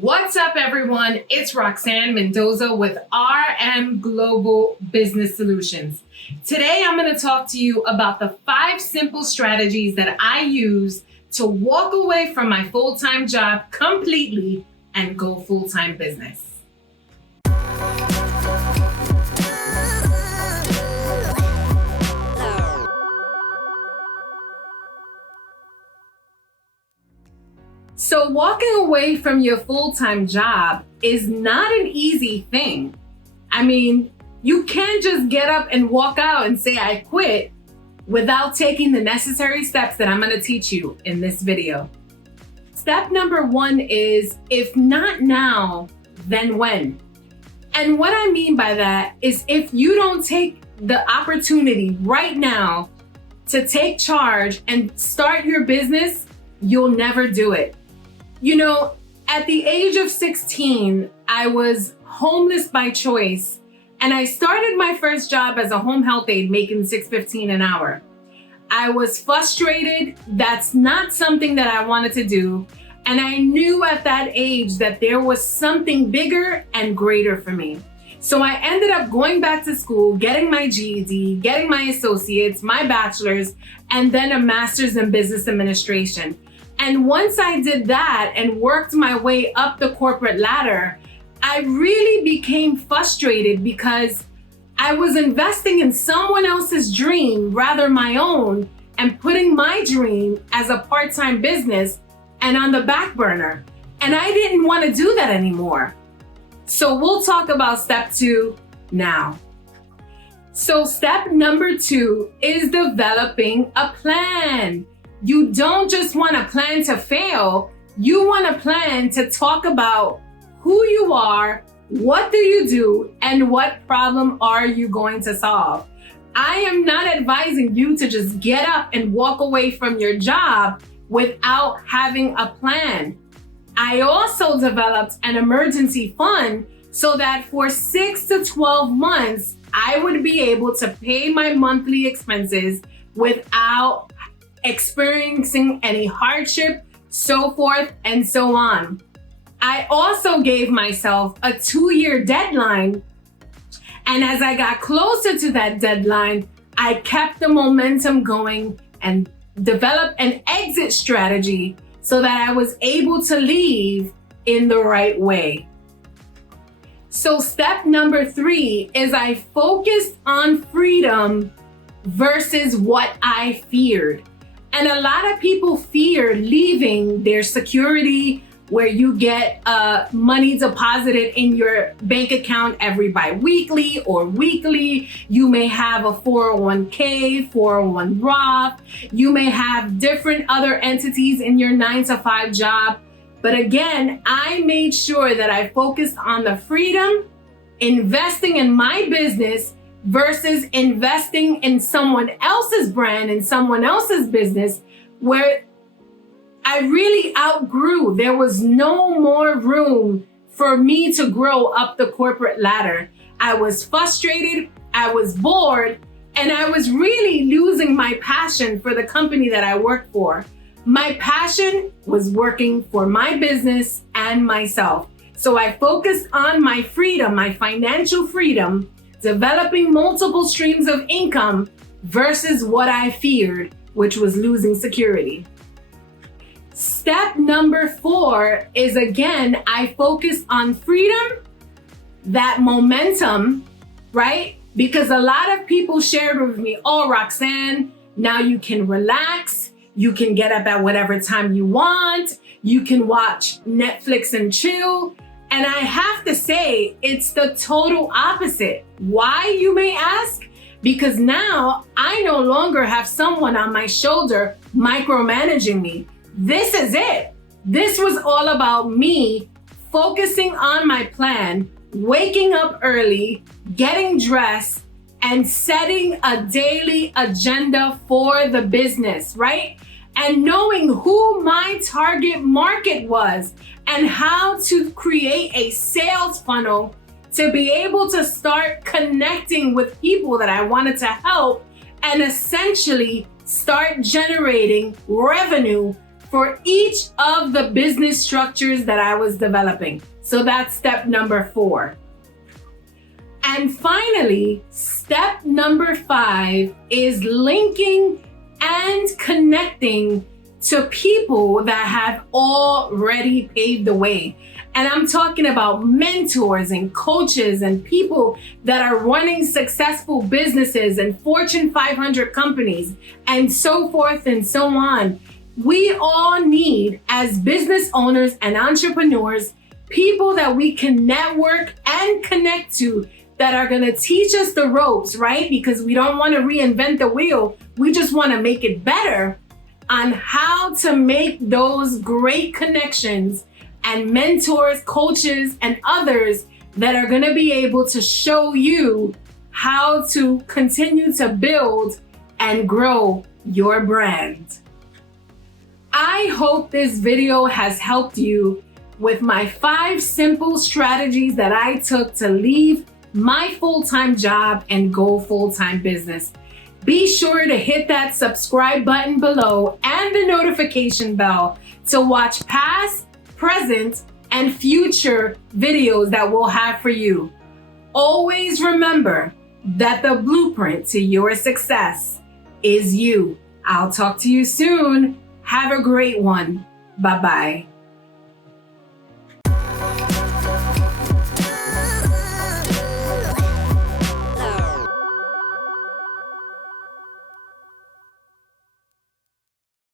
What's up, everyone? It's Roxanne Mendoza with RM Global Business Solutions. Today, I'm going to talk to you about the 5 simple strategies that I use to walk away from my full-time job completely and go full-time business. So walking away from your full-time job is not an easy thing. I mean, you can't just get up and walk out and say, I quit, without taking the necessary steps that I'm going to teach you in this video. Step number 1 is, if not now, then when? And what I mean by that is, if you don't take the opportunity right now to take charge and start your business, you'll never do it. You know, at the age of 16, I was homeless by choice, and I started my first job as a home health aide making $6.15 an hour. I was frustrated. That's not something that I wanted to do. And I knew at that age that there was something bigger and greater for me. So I ended up going back to school, getting my GED, getting my associates, my bachelor's, and then a master's in business administration. And once I did that and worked my way up the corporate ladder, I really became frustrated because I was investing in someone else's dream, rather my own, and putting my dream as a part-time business and on the back burner. And I didn't want to do that anymore. So we'll talk about step 2 now. So step number 2 is developing a plan. You don't just want a plan to fail. You want a plan to talk about who you are, what do you do, and what problem are you going to solve. I am not advising you to just get up and walk away from your job without having a plan. I also developed an emergency fund so that for 6 to 12 months, I would be able to pay my monthly expenses without experiencing any hardship, so forth and so on. I also gave myself a 2-year deadline, and as I got closer to that deadline, I kept the momentum going and developed an exit strategy so that I was able to leave in the right way. So step number 3 is I focused on freedom versus what I feared. And a lot of people fear leaving their security, where you get money deposited in your bank account every bi-weekly or weekly. You may have a 401k, 401 Roth. You may have different other entities in your 9-to-5 job. But again, I made sure that I focused on the freedom, investing in my business versus investing in someone else's brand and someone else's business, where I really outgrew. There was no more room for me to grow up the corporate ladder. I was frustrated, I was bored, and I was really losing my passion for the company that I worked for. My passion was working for my business and myself. So I focused on my freedom, my financial freedom, developing multiple streams of income versus what I feared, which was losing security. Step number 4 is, again, I focused on freedom, that momentum, right? Because a lot of people shared with me, oh, Roxanne, now you can relax. You can get up at whatever time you want. You can watch Netflix and chill. And I have to say, it's the total opposite. Why, you may ask? Because now I no longer have someone on my shoulder micromanaging me. This is it. This was all about me focusing on my plan, waking up early, getting dressed, and setting a daily agenda for the business, right? And knowing who my target market was and how to create a sales funnel to be able to start connecting with people that I wanted to help and essentially start generating revenue for each of the business structures that I was developing. So that's step number 4. And finally, step number 5 is linking and connecting to people that have already paved the way. And I'm talking about mentors and coaches and people that are running successful businesses and Fortune 500 companies and so forth and so on. We all need, as business owners and entrepreneurs, people that we can network and connect to that are going to teach us the ropes, right? Because we don't want to reinvent the wheel. We just want to make it better on how to make those great connections and mentors, coaches, and others that are going to be able to show you how to continue to build and grow your brand. I hope this video has helped you with my 5 simple strategies that I took to leave my full-time job and go full-time business. Be sure to hit that subscribe button below and the notification bell to watch past, present, and future videos that we'll have for you. Always remember that the blueprint to your success is you. I'll talk to you soon. Have a great one. Bye-bye.